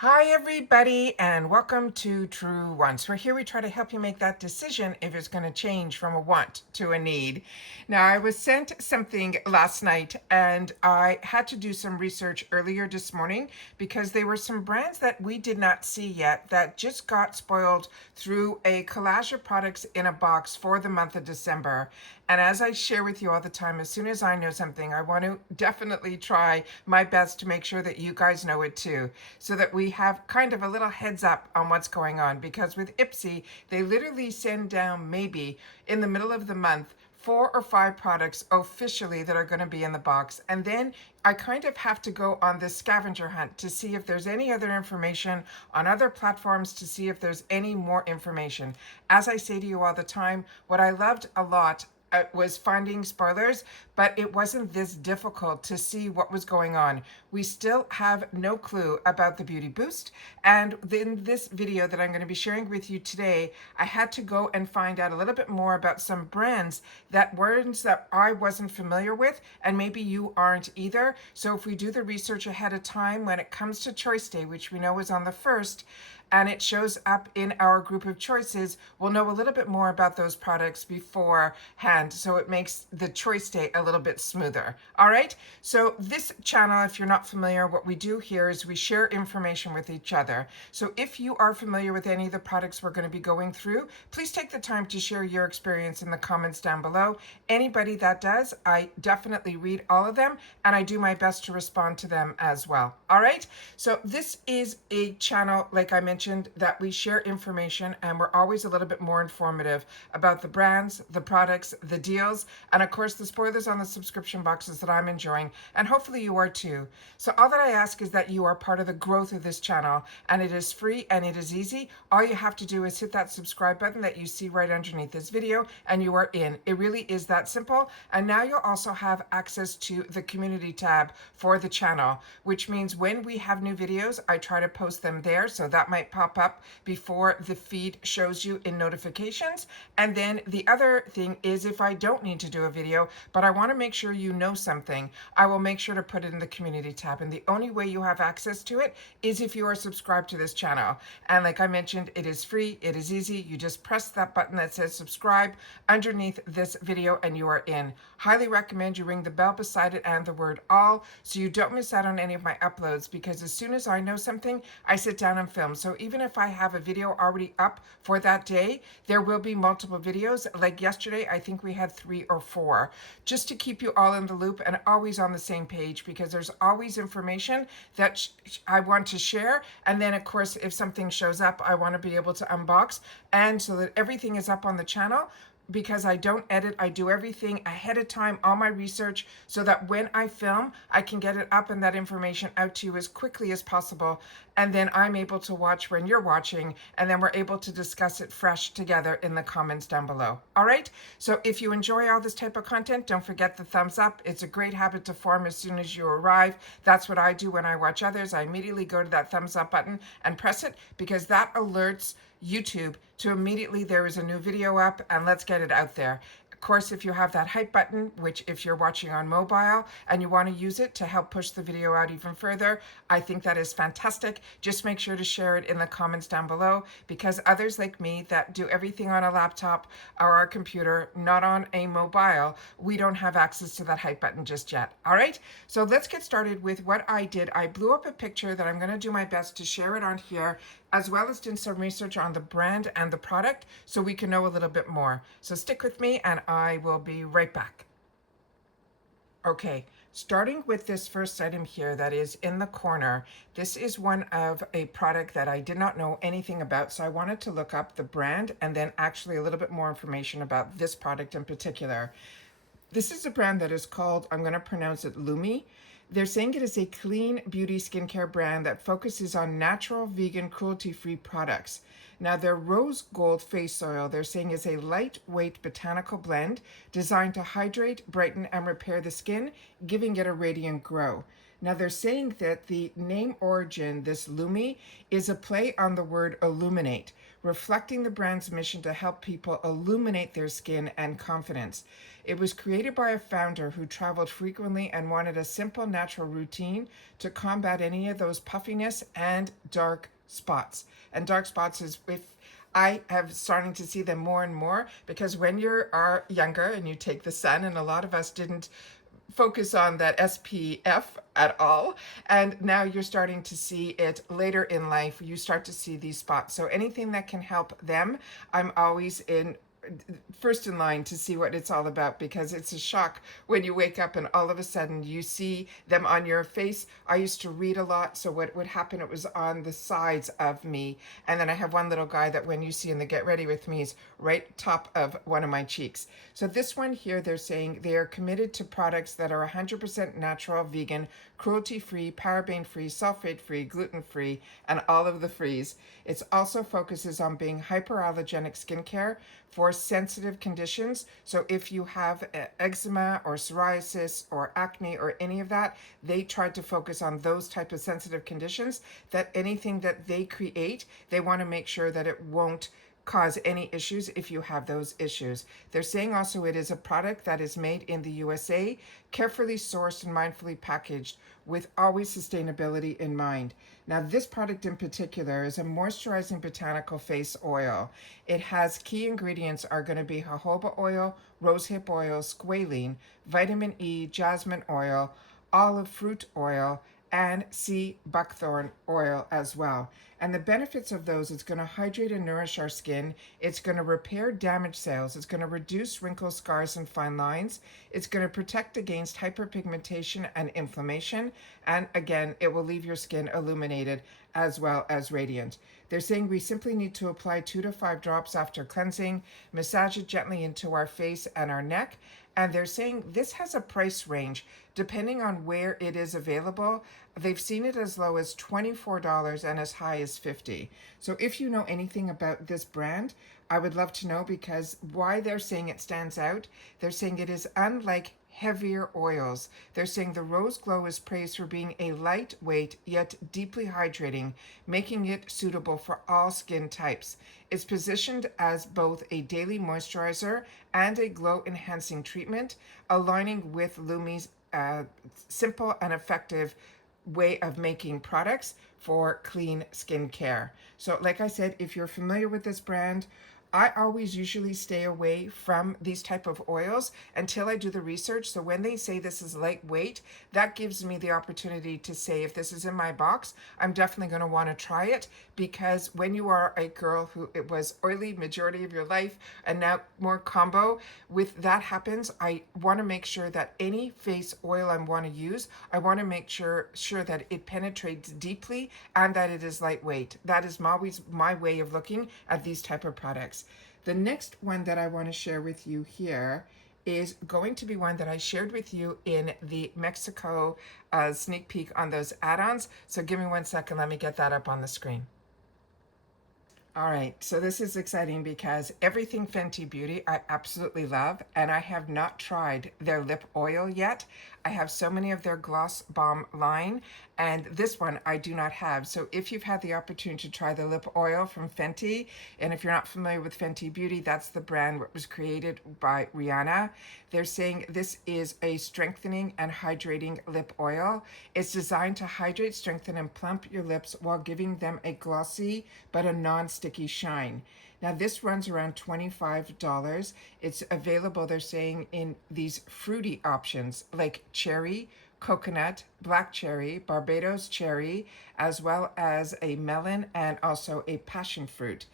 Hi everybody and welcome to Truewants. We're here, we try to help you make that decision if it's going to change from a want to a need. Now, I was sent something last night and I had to do some research earlier this morning because there were some brands that we did not see yet that just got spoiled through a collage of products in a box for the month of December. And as I share with you all the time, as soon as I know something, I want to definitely try my best to make sure that you guys know it too, so that we have kind of a little heads up on what's going on. Because with IPSY, they literally send down maybe in the middle of the month 4 or 5 products officially that are going to be in the box. And then I kind of have to go on this scavenger hunt to see if there's any other information on other platforms, to see if there's any more information. As I say to you all the time, what I loved a lot was finding spoilers, but it wasn't this difficult to see what was going on. We still have no clue about the Beauty Boost, and in this video that I'm going to be sharing with you today, I had to go and find out a little bit more about some brands that I wasn't familiar with, and maybe you aren't either. So if we do the research ahead of time, when it comes to Choice Day, which we know is on the 1st, and it shows up in our group of choices, we'll know a little bit more about those products beforehand, so it makes the choice day a little bit smoother. All right, so this channel, if you're not familiar, what we do here is we share information with each other. So if you are familiar with any of the products we're going to be going through, please take the time to share your experience in the comments down below. Anybody that does, I definitely read all of them, and I do my best to respond to them as well. All right, so this is a channel, like I mentioned, that we share information, and we're always a little bit more informative about the brands, the products, the deals, and of course the spoilers on the subscription boxes that I'm enjoying, and hopefully you are too. So all that I ask is that you are part of the growth of this channel, and it is free and it is easy. All you have to do is hit that subscribe button that you see right underneath this video, and you are in. It really is that simple. And now you'll also have access to the community tab for the channel, which means when we have new videos, I try to post them there, so that might pop up before the feed shows you in notifications. And then the other thing is, if I don't need to do a video, but I want to make sure you know something, I will make sure to put it in the community tab. And the only way you have access to it is if you are subscribed to this channel. And like I mentioned, it is free, it is easy. You just press that button that says subscribe underneath this video and you are in. Highly recommend you ring the bell beside it and the word all, so you don't miss out on any of my uploads, because as soon as I know something, I sit down and film. So even if I have a video already up for that day, there will be multiple videos. Like yesterday, I think we had 3 or 4, just to keep you all in the loop and always on the same page, because there's always information that I want to share. And then of course, if something shows up, I want to be able to unbox, and so that everything is up on the channel. Because I don't edit, I do everything ahead of time, all my research, so that when I film, I can get it up and that information out to you as quickly as possible. And then I'm able to watch when you're watching, and then we're able to discuss it fresh together in the comments down below. All right, so if you enjoy all this type of content, don't forget the thumbs up. It's a great habit to form as soon as you arrive. That's what I do when I watch others. I immediately go to that thumbs up button and press it, because that alerts YouTube to immediately there is a new video up, and let's get it out there. Of course, if you have that hype button, which if you're watching on mobile and you want to use it to help push the video out even further, I think that is fantastic. Just make sure to share it in the comments down below, because others like me that do everything on a laptop or our computer, not on a mobile, we don't have access to that hype button just yet. All right, so let's get started with what I did. I blew up a picture that I'm going to do my best to share it on here, as well as doing some research on the brand and the product, so we can know a little bit more. So stick with me and I will be right back. Okay, starting with this first item here that is in the corner, this is one of a product that I did not know anything about, so I wanted to look up the brand and then actually a little bit more information about this product in particular. This is a brand that is called, I'm going to pronounce it Lumi. They're saying it is a clean beauty skincare brand that focuses on natural, vegan, cruelty-free products. Now, their rose gold face oil, they're saying, is a lightweight botanical blend designed to hydrate, brighten, and repair the skin, giving it a radiant glow. Now, they're saying that the name origin, this Lumi, is a play on the word illuminate, reflecting the brand's mission to help people illuminate their skin and confidence. It was created by a founder who traveled frequently and wanted a simple, natural routine to combat any of those puffiness and dark spots. And dark spots is if I have starting to see them more and more, because when you are younger and you take the sun, and a lot of us didn't focus on that SPF at all, and now you're starting to see it later in life, you start to see these spots. So anything that can help them, I'm always in first in line to see what it's all about, because it's a shock when you wake up and all of a sudden you see them on your face. I used to read a lot, so what would happen, it was on the sides of me, and then I have one little guy that when you see in the Get Ready With Me is right top of one of my cheeks. So this one here, they're saying they are committed to products that are 100% natural, vegan, cruelty-free, paraben-free, sulfate-free, gluten-free, and all of the frees. It also focuses on being hyperallergenic skincare for sensitive conditions. So if you have eczema or psoriasis or acne or any of that, they tried to focus on those type of sensitive conditions, that anything that they create, they want to make sure that it won't cause any issues if you have those issues. They're saying also it is a product that is made in the USA, carefully sourced and mindfully packaged with always sustainability in mind. Now this product in particular is a moisturizing botanical face oil. It has key ingredients are going to be jojoba oil, rosehip oil, squalene, vitamin E, jasmine oil, olive fruit oil, and sea buckthorn oil as well. And the benefits of those, it's going to hydrate and nourish our skin. It's going to repair damaged cells. It's going to reduce wrinkles, scars, and fine lines. It's going to protect against hyperpigmentation and inflammation. And again, it will leave your skin illuminated as well as radiant. They're saying we simply need to apply 2 to 5 drops after cleansing, massage it gently into our face and our neck. And they're saying this has a price range depending on where it is available. They've seen it as low as $24 and as high as $50. So if you know anything about this brand, I would love to know, because why they're saying it stands out, they're saying it is unlike heavier oils. They're saying the Rose Glow is praised for being a lightweight yet deeply hydrating, making it suitable for all skin types. It's positioned as both a daily moisturizer and a glow enhancing treatment, aligning with Lumi's simple and effective way of making products for clean skincare. So like I said, if you're familiar with this brand, I always usually stay away from these type of oils until I do the research. So when they say this is lightweight, that gives me the opportunity to say, if this is in my box, I'm definitely going to want to try it, because when you are a girl who it was oily majority of your life and now more combo, with that happens, I want to make sure that any face oil I want to use, I want to make sure that it penetrates deeply and that it is lightweight. That is always my way of looking at these type of products. The next one that I want to share with you here is going to be one that I shared with you in the Mexico sneak peek on those add-ons. So give me 1 second, let me get that up on the screen. All right, so this is exciting because everything Fenty Beauty I absolutely love, and I have not tried their lip oil yet. I have so many of their Gloss Bomb line, and this one I do not have. So if you've had the opportunity to try the lip oil from Fenty, and if you're not familiar with Fenty Beauty, that's the brand that was created by Rihanna. They're saying this is a strengthening and hydrating lip oil. It's designed to hydrate, strengthen, and plump your lips while giving them a glossy but a non-sticky shine. Now this runs around $25. It's available, they're saying, in these fruity options like cherry, coconut, black cherry, Barbados cherry, as well as a melon and also a passion fruit.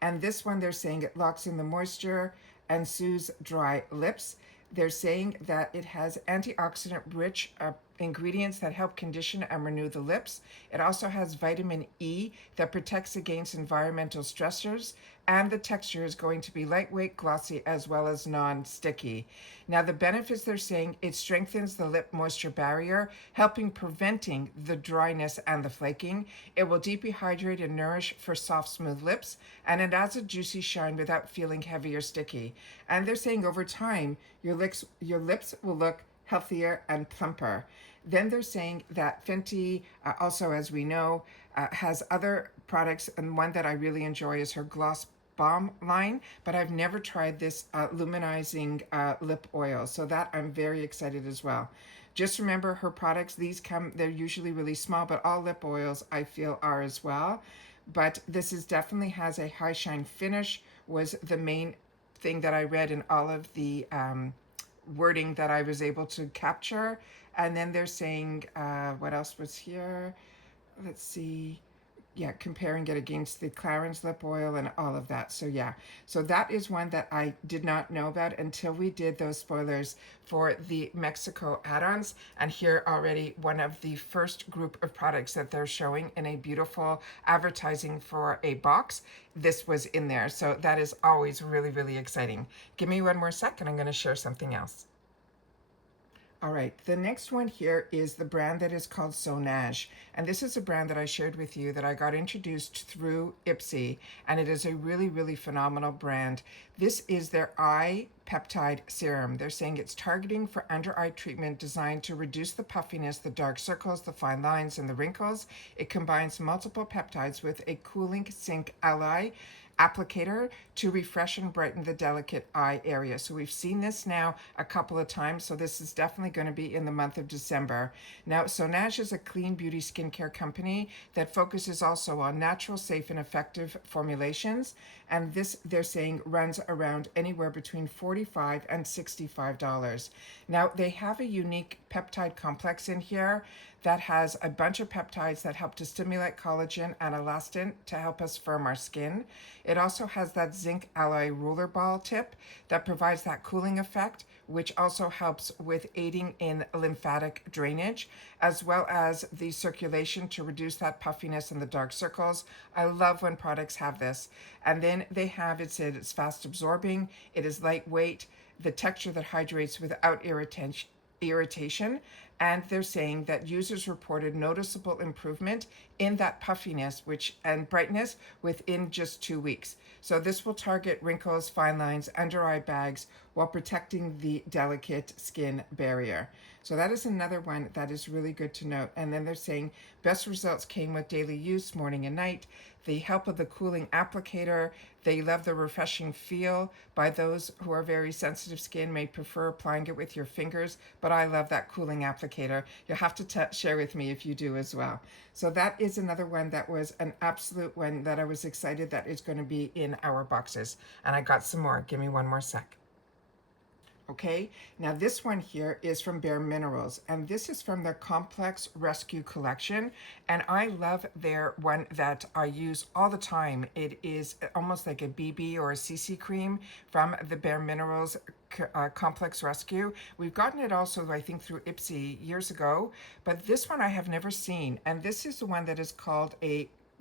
And this one, they're saying it locks in the moisture and soothes dry lips. They're saying that it has antioxidant rich ingredients that help condition and renew the lips. It also has vitamin E that protects against environmental stressors, and the texture is going to be lightweight, glossy, as well as non-sticky. Now the benefits, they're saying it strengthens the lip moisture barrier, helping preventing the dryness and the flaking. It will deeply hydrate and nourish for soft, smooth lips, and it adds a juicy shine without feeling heavy or sticky. And they're saying over time, your lips will look healthier and plumper. Then they're saying that Fenty, also as we know, has other products, and one that I really enjoy is her Gloss balm line, but I've never tried this luminizing lip oil, so that I'm very excited as well. Just remember her products, these come, they're usually really small, but all lip oils I feel are as well. But this is definitely has a high shine finish, was the main thing that I read in all of the wording that I was able to capture. And then they're saying, what else was here? Let's see. Yeah, comparing it against the Clarins lip oil and all of that. So yeah, so that is one that I did not know about until we did those spoilers for the Mexico add-ons. And here already one of the first group of products that they're showing in a beautiful advertising for a box. This was in there. So that is always really, really exciting. Give me one more sec and I'm going to share something else. All right, the next one here is the brand that is called Sonage. And this is a brand that I shared with you that I got introduced through IPSY, and it is a really, really phenomenal brand. This is their eye peptide serum. They're saying it's targeting for under eye treatment designed to reduce the puffiness, the dark circles, the fine lines, and the wrinkles. It combines multiple peptides with a cooling zinc ally applicator to refresh and brighten the delicate eye area. So we've seen this now a couple of times, so this is definitely going to be in the month of December. Now, Sonage is a clean beauty skincare company that focuses also on natural, safe, and effective formulations. And this, they're saying, runs around anywhere between $45 and $65. Now, they have a unique peptide complex in here that has a bunch of peptides that help to stimulate collagen and elastin to help us firm our skin. It also has that zinc alloy roller ball tip that provides that cooling effect, which also helps with aiding in lymphatic drainage, as well as the circulation to reduce that puffiness and the dark circles. I love when products have this. And then they have, it said it's fast absorbing, it is lightweight, the texture that hydrates without irritation, and they're saying that users reported noticeable improvement in that puffiness and brightness within just 2 weeks. So this will target wrinkles, fine lines, under eye bags while protecting the delicate skin barrier. So that is another one that is really good to note. And then they're saying best results came with daily use, morning and night, the help of the cooling applicator. They love the refreshing feel. By those who are very sensitive skin may prefer applying it with your fingers, but I love that cooling applicator. You'll have to share with me if you do as well. So that is another one that was an absolute one that I was excited that is going to be in our boxes. And I got some more. Give me one more sec. Okay, now this one here is from BareMinerals, and this is from their Complex Rescue Collection, and I love their one that I use all the time. It is almost like a BB or a CC cream from the BareMinerals Complex Rescue. We've gotten it also, I think, through IPSY years ago, but this one I have never seen, and this is the one that is called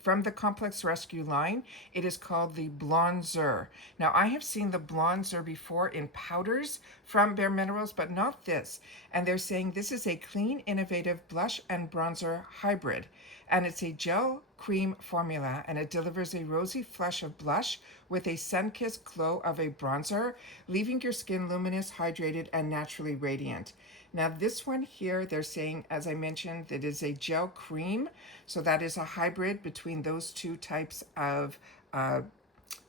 from the Complex Rescue line, it is called the blonzer. Now, I have seen the blonzer before in powders from BareMinerals, but not this. And they're saying this is a clean, innovative blush and bronzer hybrid. And it's a gel cream formula, and it delivers a rosy flush of blush with a sun-kissed glow of a bronzer, leaving your skin luminous, hydrated, and naturally radiant. Now this one here, they're saying, as I mentioned, that is a gel cream. So that is a hybrid between those two types of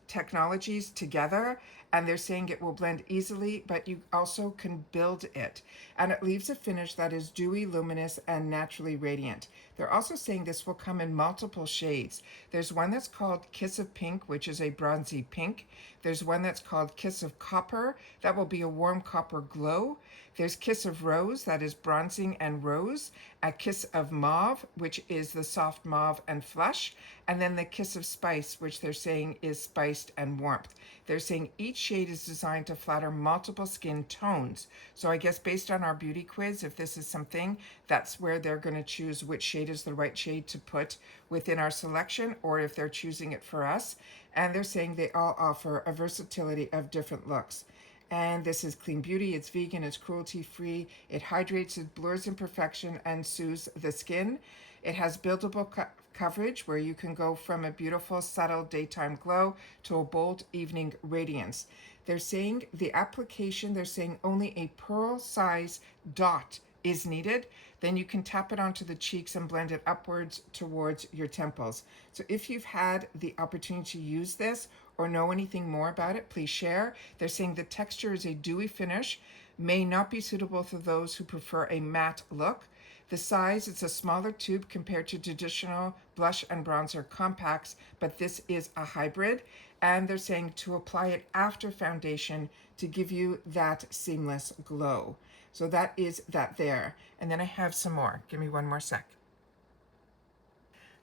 technologies together. And they're saying it will blend easily, but you also can build it. And it leaves a finish that is dewy, luminous, and naturally radiant. They're also saying this will come in multiple shades. There's one that's called Kiss of Pink, which is a bronzy pink. There's one that's called Kiss of Copper, that will be a warm copper glow. There's Kiss of Rose, that is bronzing and rose. A Kiss of Mauve, which is the soft mauve and flush. And then the Kiss of Spice, which they're saying is spiced and warmth. They're saying each shade is designed to flatter multiple skin tones. So I guess based on our beauty quiz, if this is something, that's where they're going to choose which shade is the right shade to put within our selection, or if they're choosing it for us. And they're saying they all offer a versatility of different looks. And this is clean beauty, it's vegan, it's cruelty-free, it hydrates, it blurs imperfection and soothes the skin. It has buildable coverage where you can go from a beautiful, subtle daytime glow to a bold evening radiance. They're saying the application, they're saying only a pearl size dot is needed, then you can tap it onto the cheeks and blend it upwards towards your temples. So if you've had the opportunity to use this or know anything more about it, please share. They're saying the texture is a dewy finish, may not be suitable for those who prefer a matte look. The size, it's a smaller tube compared to traditional blush and bronzer compacts, but this is a hybrid. And they're saying to apply it after foundation to give you that seamless glow. So that is that there. And then I have some more. Give me one more sec.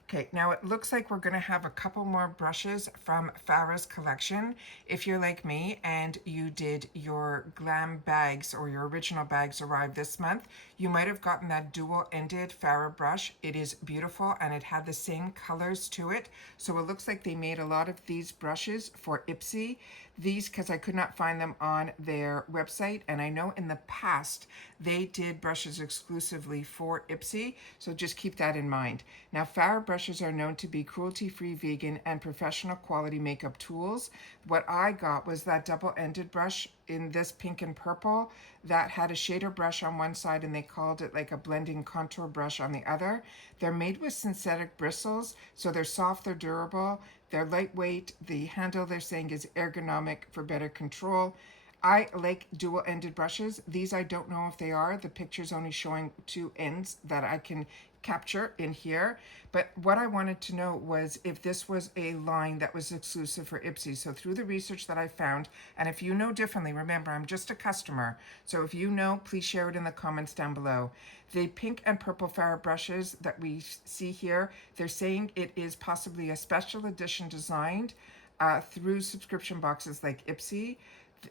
Okay, now it looks like we're going to have a couple more brushes from Farah's collection. If you're like me and you did your glam bags or your original bags arrive this month, you might have gotten that dual-ended Farah brush. It is beautiful and it had the same colors to it. So it looks like they made a lot of these brushes for IPSY. These, because I could not find them on their website, and I know in the past they did brushes exclusively for IPSY, so just keep that in mind. Now, Farah brushes are known to be cruelty-free, vegan, and professional quality makeup tools. What I got was that double-ended brush in this pink and purple that had a shader brush on one side, and they called it like a blending contour brush on the other. They're made with synthetic bristles, so they're soft, they're durable, they're lightweight. The handle, they're saying, is ergonomic for better control. I like dual-ended brushes. These I don't know if they are. The picture's only showing two ends that I can capture in here. But what I wanted to know was if this was a line that was exclusive for IPSY. So through the research that I found, and if you know differently, remember, I'm just a customer. So if you know, please share it in the comments down below. The pink and purple Farah brushes that we see here, they're saying it is possibly a special edition designed through subscription boxes like IPSY,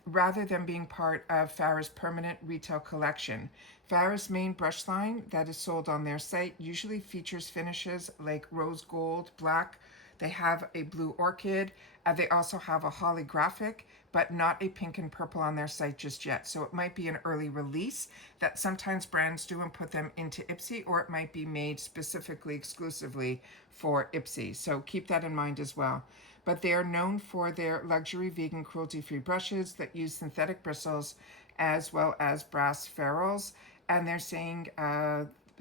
rather than being part of Farah's permanent retail collection. Farah's main brush line that is sold on their site usually features finishes like rose gold, black. They have a blue orchid. They also have a holographic, but not a pink and purple on their site just yet. So it might be an early release that sometimes brands do and put them into IPSY, or it might be made specifically exclusively for IPSY. So keep that in mind as well. But they are known for their luxury vegan cruelty-free brushes that use synthetic bristles as well as brass ferrules. And they're saying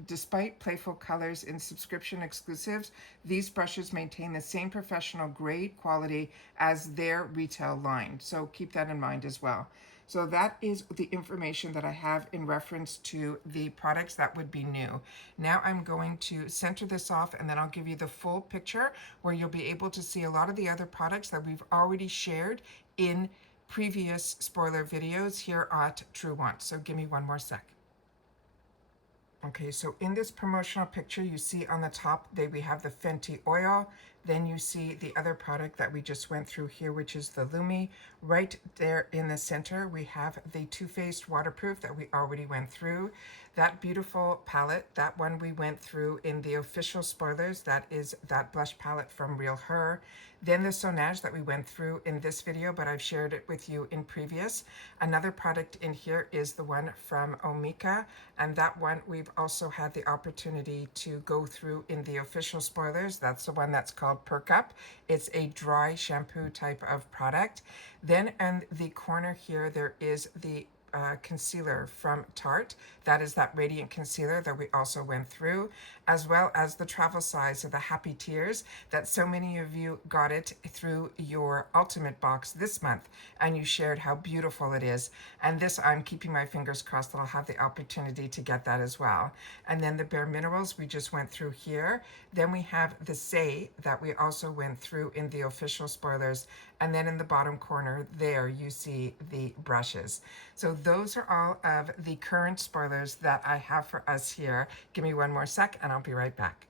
despite playful colors in subscription exclusives, these brushes maintain the same professional grade quality as their retail line. So keep that in mind as well. So that is the information that I have in reference to the products that would be new. Now I'm going to center this off and then I'll give you the full picture where you'll be able to see a lot of the other products that we've already shared in previous spoiler videos here at Truewants. So give me one more sec. Okay, so in this promotional picture, you see on the top, we have the Fenty oil. Then you see the other product that we just went through here, which is the Lumi. Right there in the center, we have the Too Faced waterproof that we already went through. That beautiful palette, that one we went through in the official spoilers. That is that blush palette from Real Her. Then the Sonage that we went through in this video, but I've shared it with you in previous. Another product in here is the one from Omika, and that one we've also had the opportunity to go through in the official spoilers. That's the one that's called Perk Up. It's a dry shampoo type of product. Then in the corner here, there is the concealer from Tarte. That is that radiant concealer that we also went through, as well as the travel size of the Happy Tears that so many of you got it through your ultimate box this month, and you shared how beautiful it is. And this, I'm keeping my fingers crossed that I'll have the opportunity to get that as well. And then the BareMinerals we just went through here. Then we have the Say that we also went through in the official spoilers. And then in the bottom corner there, you see the brushes. So those are all of the current spoilers that I have for us here. Give me one more sec and I'll be right back.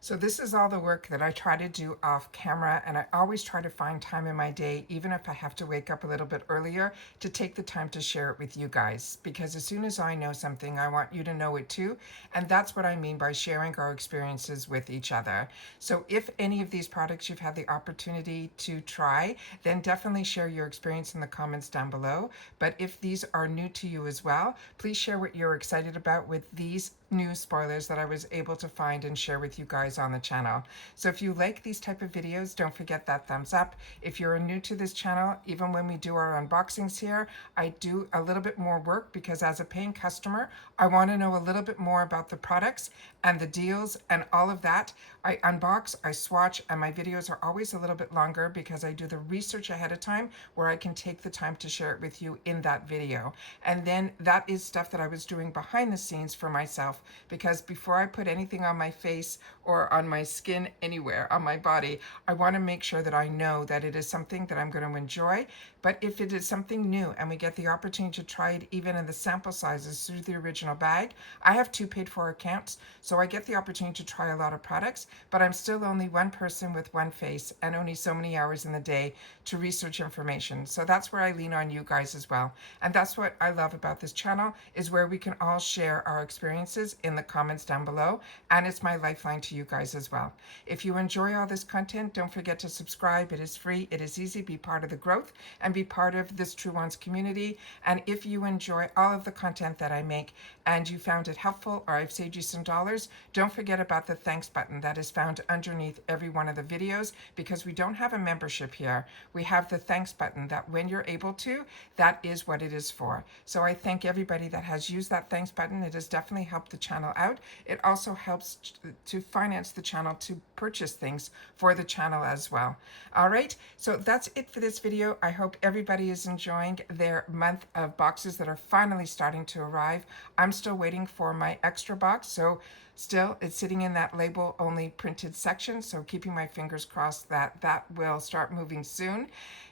So this is all the work that I try to do off camera, and I always try to find time in my day, even if I have to wake up a little bit earlier, to take the time to share it with you guys. Because as soon as I know something, I want you to know it too. And that's what I mean by sharing our experiences with each other. So if any of these products you've had the opportunity to try, then definitely share your experience in the comments down below. But if these are new to you as well, please share what you're excited about with these new spoilers that I was able to find and share with you guys on the channel. So if you like these type of videos, don't forget that thumbs up. If you're new to this channel, even when we do our unboxings here, I do a little bit more work because as a paying customer, I want to know a little bit more about the products and the deals and all of that. I unbox, I swatch, and my videos are always a little bit longer because I do the research ahead of time where I can take the time to share it with you in that video. And then that is stuff that I was doing behind the scenes for myself, because before I put anything on my face or on my skin anywhere on my body, I want to make sure that I know that it is something that I'm going to enjoy. But if it is something new and we get the opportunity to try it even in the sample sizes through the original bag, I have 2 paid for accounts, so I get the opportunity to try a lot of products, but I'm still only one person with one face and only so many hours in the day to research information. So that's where I lean on you guys as well. And that's what I love about this channel, is where we can all share our experiences in the comments down below, and it's my lifeline to you guys as well. If you enjoy all this content, don't forget to subscribe. It is free, it is easy. Be part of the growth and be part of this Truewants community. And if you enjoy all of the content that I make and you found it helpful or I've saved you some dollars, don't forget about the thanks button that is found underneath every one of the videos, because we don't have a membership here. We have the thanks button that when you're able to, that is what it is for. So I thank everybody that has used that thanks button. It has definitely helped the channel out. It also helps to finance the channel to purchase things for the channel as well. All right, so that's it for this video. I hope everybody is enjoying their month of boxes that are finally starting to arrive. I'm still waiting for my extra box, so still it's sitting in that label only printed section, so keeping my fingers crossed that that will start moving soon.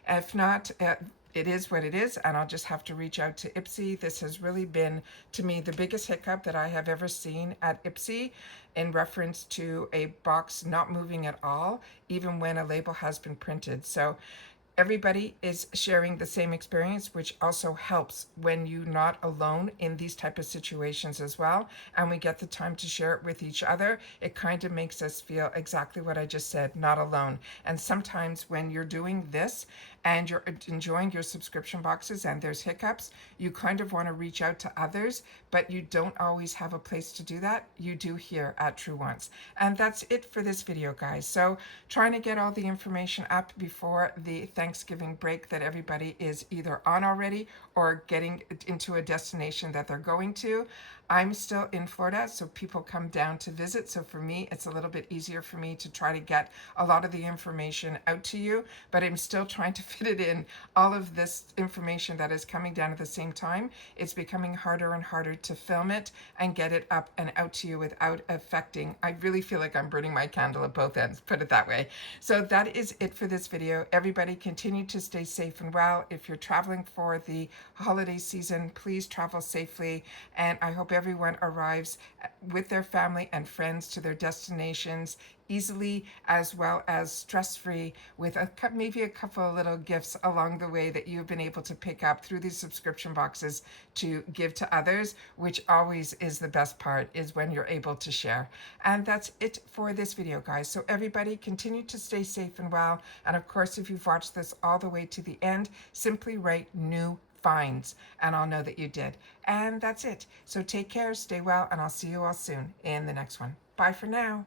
If not, it is what it is, and I'll just have to reach out to IPSY. This has really been, to me, the biggest hiccup that I have ever seen at IPSY in reference to a box not moving at all, even when a label has been printed. So everybody is sharing the same experience, which also helps when you're not alone in these type of situations as well, and we get the time to share it with each other. It kind of makes us feel exactly what I just said, not alone. And sometimes when you're doing this and you're enjoying your subscription boxes and there's hiccups, you kind of want to reach out to others, but you don't always have a place to do that. You do here at Truewants. And that's it for this video, guys. So trying to get all the information up before the Thanksgiving break that everybody is either on already or getting into a destination that they're going to. I'm still in Florida, so people come down to visit. So for me, it's a little bit easier for me to try to get a lot of the information out to you, but I'm still trying to fit it in. All of this information that is coming down at the same time, it's becoming harder and harder to film it and get it up and out to you without affecting. I really feel like I'm burning my candle at both ends, put it that way. So that is it for this video. Everybody continue to stay safe and well. If you're traveling for the holiday season, please travel safely, and I hope everyone arrives with their family and friends to their destinations easily, as well as stress-free, with maybe a couple of little gifts along the way that you've been able to pick up through these subscription boxes to give to others, which always is the best part, is when you're able to share. And that's it for this video, guys. So everybody continue to stay safe and well. And of course, if you've watched this all the way to the end, simply write new finds and I'll know that you did. And that's it. So take care, stay well, and I'll see you all soon in the next one. Bye for now.